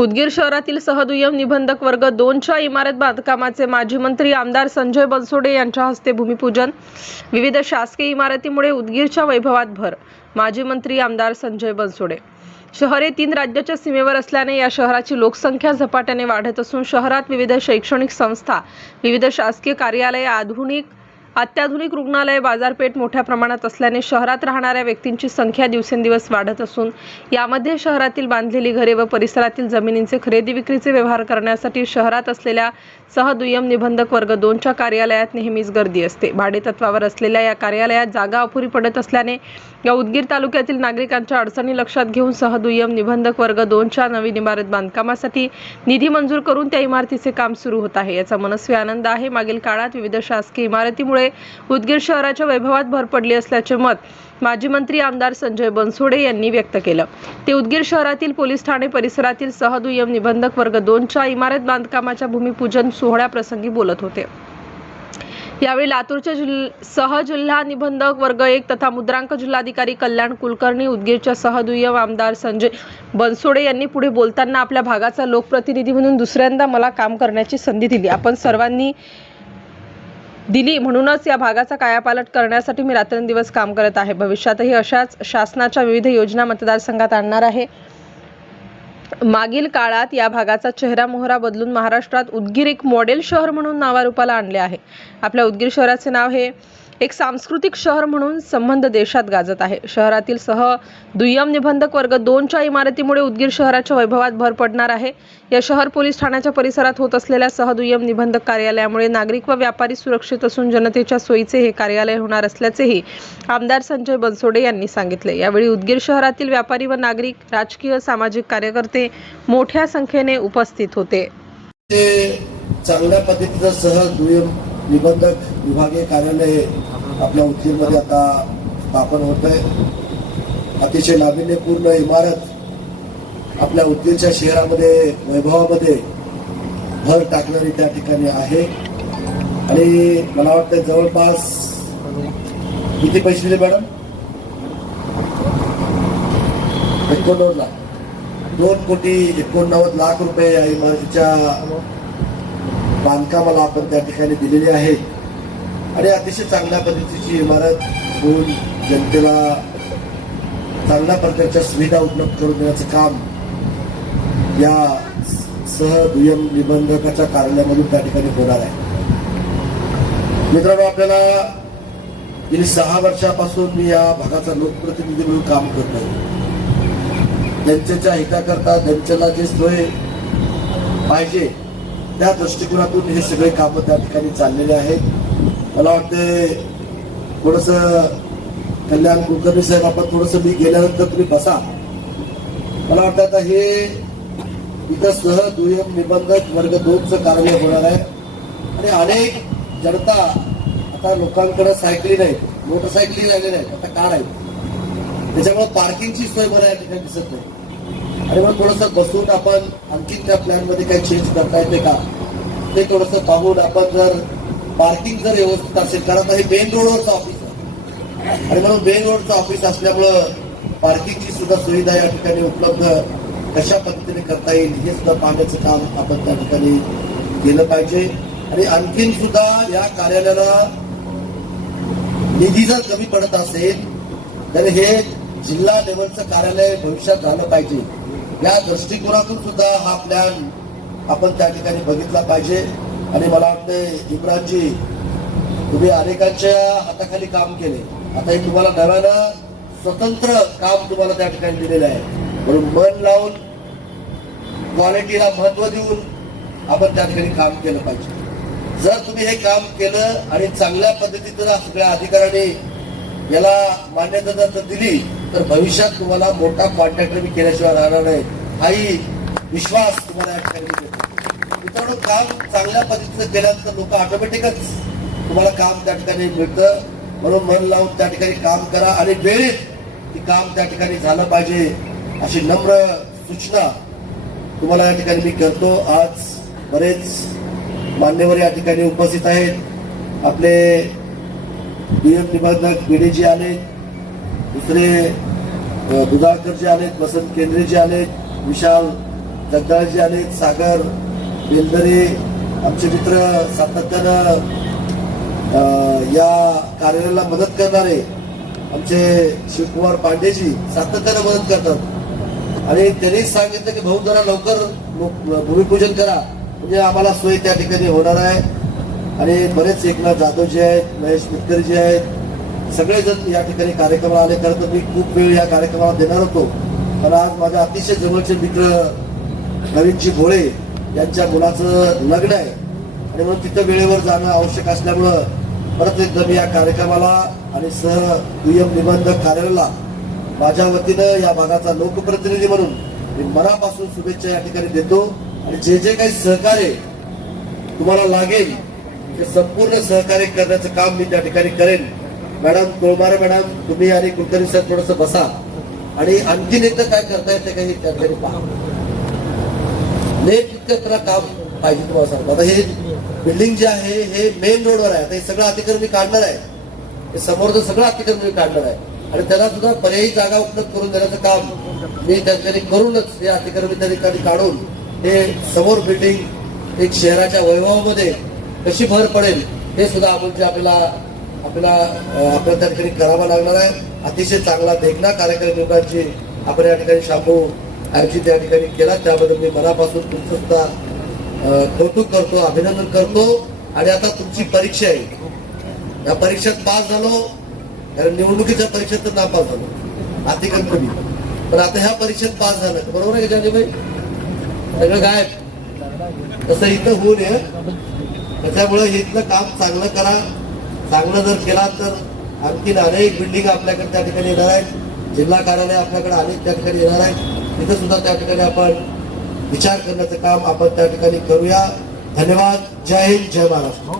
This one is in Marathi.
उदगीर शहरातील सहदुय्यम निबंधक वर्ग दोनच्या इमारत बांधकामाचे माजी मंत्री आमदार संजय बनसोडे यांच्या हस्ते भूमिपूजन. विविध शासकीय इमारतीमुळे उदगीरच्या वैभवात भर माजी मंत्री आमदार संजय बनसोडे. शहर हे तीन राज्याच्या सीमेवर असल्याने या शहराची लोकसंख्या झपाट्याने वाढत असून शहरात विविध शैक्षणिक संस्था विविध शासकीय कार्यालये आधुनिक अत्याधुनिक रुग्णालय बाजारपेठ मोठ्या प्रमाणात असल्याने शहरात राहणाऱ्या व्यक्तींची संख्या दिवसेंदिवस वाढत असून यामध्ये शहरातील बांधलेली घरे व परिसरातील जमिनींचे खरेदी विक्रीचे व्यवहार करण्यासाठी शहरात असलेल्या सहदुय्यम निबंधक वर्ग दोनच्या कार्यालयात नेहमीच गर्दी असते. भाडेतत्वावर असलेल्या या कार्यालयात जागा अपुरी पडत असल्याने या उदगीर तालुक्यातील नागरिकांच्या अडचणी लक्षात घेऊन सहदुय्यम निबंधक वर्ग दोनच्या नवीन इमारत बांधकामासाठी निधी मंजूर करून त्या इमारतीचे काम सुरू होत आहे. याचा मनस्वी आनंद आहे. मागील काळात विविध शासकीय इमारतीमुळे उदगीर शहराच्या वैभवात भर पडली असल्याचे मत माजी मंत्री आमदार संजय बनसोडे यांनी व्यक्त केलं. ते उदगीर शहरातील पोलीस ठाणे परिसरातील सहदुय्यम निबंधक वर्ग दोनच्या इमारत बांधकामाच्या भूमिपूजन सोहळ्याप्रसंगी बोलत होते. यावेळी लातूरचे जिल सहजिल्हा निबंधक वर्ग एक तथा मुद्रांक जिल्हाधिकारी कल्याण कुलकर्णी उदगीरच्या सहदुय्यम आमदार संजय बनसोडे यांनी पुढे बोलताना आपल्या भागाचा लोकप्रतिनिधी म्हणून दुसऱ्यांदा मला काम करण्याची संधी दिली. आपण सर्वांनी दिली. म्हणूनच या भागाचा कायापालट करण्यासाठी मी रात्रंदिवस काम करत आहे. भविष्यातही अशाच शासनाच्या विविध योजना मतदारसंघात आणणार आहे. मागील काळात या भागाचा चेहरा मोहरा बदलून महाराष्ट्रात उदगीर एक मॉडेल शहर म्हणून नावारूपाला आणले आहे. आपल्या उदगीर शहराचे नाव हे एक सांस्कृतिक शहर म्हणून संबंध देशात गाजत आहे. शहरातील सह दुय्यम निबंधक वर्ग दोनच्या इमारतीमुळे उदगीर शहराच्या वैभवात भर पडणार आहे. या शहर पोलीस ठाण्याच्या परिसरात होत असलेल्या सहदुय्यम निबंधक कार्यालयामुळे नागरिक व व्यापारी सुरक्षित असून जनतेच्या सोयीचे हे कार्यालय होणार असल्याचेही आमदार संजय बनसोडे यांनी सांगितले. यावेळी उदगीर शहरातील व्यापारी व नागरिक राजकीय सामाजिक कार्यकर्ते मोठ्या संख्येने उपस्थित होते. चांगल्या पद्धतीचं सह दुय्यम निबंधक विभागीय कार्यालय आपल्या उदगीरमध्ये आता स्थापन होत आहे. अतिशय नाविन्यपूर्ण इमारत आपल्या उदगीरच्या शहरामध्ये वैभवामध्ये भर टाकणारी त्या ठिकाणी आहे. आणि मला वाटतं जवळपास किती पैसे दिले मॅडम? एकोणनव्वद लाख. दोन कोटी एकोणनव्वद लाख रुपये या इमारतीच्या बांधकामाला आपण त्या ठिकाणी दिलेले आहेत आणि अतिशय चांगल्या पद्धतीची इमारत होऊन जनतेला चांगल्या प्रकारच्या सुविधा उपलब्ध करून देण्याचं काम या सह दुय्यम निबंधकाच्या कार्यालयामधून त्या ठिकाणी होणार आहे. मित्रांनो आपल्याला गेली सहा वर्षापासून मी या भागाचा लोकप्रतिनिधी म्हणून काम करतोय जनतेच्या हिताकरता जनतेला जे सोय पाहिजे त्या दृष्टिकोनातून हे सगळे कामं त्या ठिकाणी चाललेले आहेत. मला वाटते थोडस कल्याण कुलकर्णी साहेब आपण थोडस मी गेल्यानंतर तुम्ही बसा. मला वाटतं आता हे इथं सह दुय्यम निबंधक वर्ग दोनचं कार्य होणार आहे. आणि अनेक जनता आता लोकांकडे सायकली नाहीत मोटरसायकली राहिले नाहीत आता कार आहेत. त्याच्यामुळे पार्किंगची सोय मला या ठिकाणी दिसत नाही. आणि मग थोडस बसून आपण आणखी त्या प्लॅनमध्ये काही चेंज करता येते का? ते थोडस पाहून आपण जर पार्किंग जर व्यवस्थित असेल कारण आता हे मेन रोडवरचं ऑफिस आहे. आणि म्हणून मेन रोडचं ऑफिस असल्यामुळं पार्किंगची सुद्धा सुविधा या ठिकाणी उपलब्ध कशा पद्धतीने करता येईल हे सुद्धा पाहण्याचं काम आपण त्या ठिकाणी केलं पाहिजे. आणि आणखीन सुद्धा या कार्यालयाला निधी जर कमी पडत असेल तर हे जिल्हा लेवलचं कार्यालय भविष्यात झालं पाहिजे. या दृष्टिकोनातून सुद्धा हा प्लॅन आपण त्या ठिकाणी बघितला पाहिजे. आणि मला वाटते इम्रानजी तुम्ही अनेकांच्या हाताखाली काम केले. आता हे तुम्हाला नव्यानं स्वतंत्र काम तुम्हाला त्या ठिकाणी दिलेलं आहे. म्हणून मन लावून क्वालिटीला महत्त्व देऊन आपण त्या ठिकाणी काम केलं पाहिजे. जर तुम्ही हे काम केलं आणि चांगल्या पद्धतीनं सगळ्या अधिकाऱ्यांनी याला मान्यता जर दिली तर भविष्यात तुम्हाला मोठा कॉन्ट्रॅक्टर मी केल्याशिवाय राहणार नाही. हाही विश्वास तुम्हाला या ठिकाणी देतो. मित्रांनो काम चांगल्या पद्धतीनं केल्यानंतर लोक ऑटोमॅटिकच तुम्हाला काम त्या ठिकाणी मिळतं. म्हणून मन लावून त्या ठिकाणी काम करा आणि वेळेत ते काम त्या ठिकाणी झालं पाहिजे अशी नम्र सूचना तुम्हाला या ठिकाणी मी करतो. आज बरेच मान्यवर या ठिकाणी उपस्थित आहेत. आपले डीएम निबंधक बिडेजी आले दुसरे अ, जे आलेत वसंत केंद्रेजी आलेत विशाल जगदाळजी आलेत सागर बेलदरे आमचे मित्र सातत्यानं या कार्यालयाला मदत करणारे आमचे शिवकुमार पांडेजी सातत्यानं मदत करतात. आणि त्यांनी सांगितलं की भाऊ जरा लवकर भूमिपूजन करा. म्हणजे आम्हाला सोय त्या ठिकाणी होणार आहे. आणि बरेच एकनाथ जाधवजी आहेत महेश मिटकरजी आहेत. सगळेजण या ठिकाणी कार्यक्रमाला आले. खरं तर मी खूप वेळ या कार्यक्रमाला देणार होतो. पण आज माझ्या अतिशय जवळचे मित्र नवीनजी भोळे यांच्या मुलाचं लग्न आहे. आणि म्हणून तिथं वेळेवर जाणं आवश्यक असल्यामुळं परत एकदा मी या कार्यक्रमाला आणि सह दुय्यम निबंधक कार्यालयाला माझ्या वतीनं या भागाचा लोकप्रतिनिधी म्हणून मी मनापासून शुभेच्छा या ठिकाणी देतो. आणि जे जे काही सहकार्य तुम्हाला लागेल ते संपूर्ण सहकार्य करण्याचं काम मी त्या ठिकाणी करेन. मॅडम तोळमारे मॅडम तुम्ही आणि कुलकर्णी सर थोडस बसा. आणि आणखीन एकदा काय करता येते काही त्या ठिकाणी पहा. नेट इतकं त्याला काम पाहिजे तुम्हाला सांगतो. आता हे बिल्डिंग जे आहे हे मेन रोडवर आहे. आता हे सगळं अतिक्रमण मी काढणार आहे. हे समोरचं सगळं अतिक्रमी मी काढणार आहे. आणि त्याला सुद्धा पर्यायी जागा उपलब्ध करून देण्याचं काम मी त्या ठिकाणी करूनच हे अतिक्रमित त्या ठिकाणी काढून हे समोर बिल्डिंग एक शहराच्या वैभवामध्ये कशी भर पडेल हे सुद्धा आपण जे आपल्याला आपल्याला आपल्या त्या ठिकाणी करावा लागणार आहे. अतिशय चांगला देखना कार्यक्रम निवडांची आपण या ठिकाणी शांभू आयोजित या ठिकाणी केला. त्याबद्दल मी मनापासून तुमचं सुद्धा कौतुक करतो अभिनंदन करतो. आणि आता तुमची परीक्षा आहे. या परीक्षेत पास झालो. कारण निवडणुकीच्या परीक्षेत तर नापास झालो. अतिकम कमी पण आता ह्या परीक्षेत पास झालं. बरोबर आहे का जानेबाई सगळं गायब. तसं इथं होऊ नये. त्याच्यामुळे इथलं काम चांगलं करा. चांगलं जर केला तर आणखीन अनेक बिल्डिंग आपल्याकडे त्या ठिकाणी येणार आहेत. जिल्हा कार्यालय आपल्याकडे अनेक त्या ठिकाणी येणार आहेत. तिथं सुद्धा त्या ठिकाणी आपण विचार करण्याचं काम आपण त्या ठिकाणी करूया. धन्यवाद. जय हिंद. जय महाराष्ट्र.